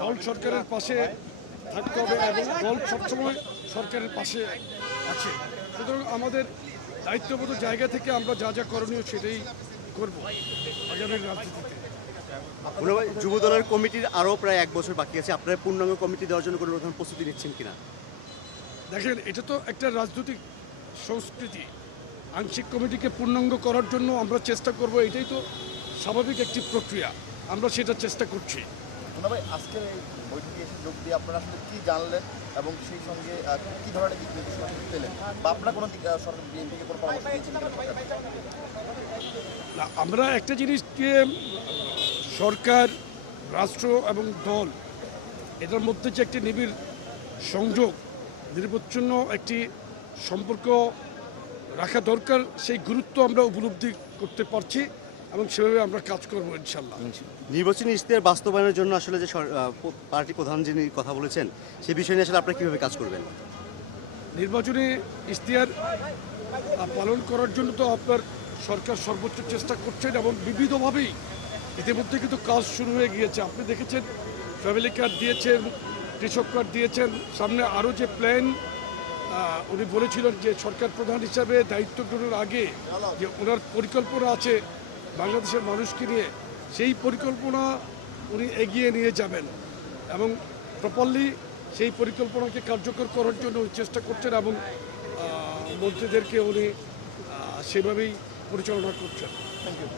দল সরকারের পাশে থাকতে হবে এবং দল সবসময় সরকারের পাশে আছে। সুতরাং আমাদের দায়িত্ববোধ জায়গা থেকে আমরা যা যা করণীয় সেটাই করব আগামী রাজনীতিতে। যুব দলের কমিটির আরও প্রায় 1 বছর বাকি আছে, আপনারা পূর্ণাঙ্গ কমিটি দেওয়ার জন্য কোনো রকম প্রস্তুতি নিচ্ছেন কিনা? দেখেন, এটা তো একটা রাজনৈতিক সংস্কৃতি। আংশিক কমিটিকে পূর্ণাঙ্গ করার জন্য আমরা চেষ্টা করব, এটাই তো স্বাভাবিক একটি প্রক্রিয়া, আমরা সেটা চেষ্টা করছি। ভাই, আজকের এই বৈঠকে এসে যোগ দিয়ে আপনারা আসলে কী জানলেন এবং সেই সঙ্গে কী ধরনের দিক নির্দেশনা পেলেন, বা আপনারা কোনো দিক সরকার বিএনপিকে কোনো পরামর্শ দিয়েছেন না, আমরা একটা জিনিসকে সরকার, রাষ্ট্র এবং দল এটার মধ্যে যে একটি নিবিড় সংযোগ, নিরবচ্ছিন্ন একটি সম্পর্ক রাখা দরকার, সেই গুরুত্ব আমরা উপলব্ধি করতে পারছি এবং সেভাবে আমরা কাজ করবো ইনশাল্লাহ। নির্বাচনী ইশতেহার বাস্তবায়নের জন্য আসলে যে পার্টি প্রধান যিনি কথা বলেছেন, সে বিষয় নিয়ে আসলে আপনারা কীভাবে কাজ করবেন? নির্বাচনী ইশতেহার পালন করার জন্য তো আপনার সরকার সর্বোচ্চ চেষ্টা করছেন এবং বিবিধভাবেই ইতিমধ্যে কিন্তু কাজ শুরু হয়ে গিয়েছে। আপনি দেখেছেন ফ্যামিলি কার্ড দিয়েছেন, কৃষক কার্ড দিয়েছেন, সামনে আরও যে প্ল্যান উনি বলেছিলেন যে সরকার প্রধান হিসাবে দায়িত্ব গ্রহণের আগে যে ওনার পরিকল্পনা আছে বাংলাদেশের মানুষকে নিয়ে, সেই পরিকল্পনা উনি এগিয়ে নিয়ে যাবেন এবং প্রপারলি সেই পরিকল্পনাকে কার্যকর করার জন্য উনি চেষ্টা করছেন এবং মন্ত্রীদেরকে উনি সেভাবেই পরিচালনা করছেন। Thank you.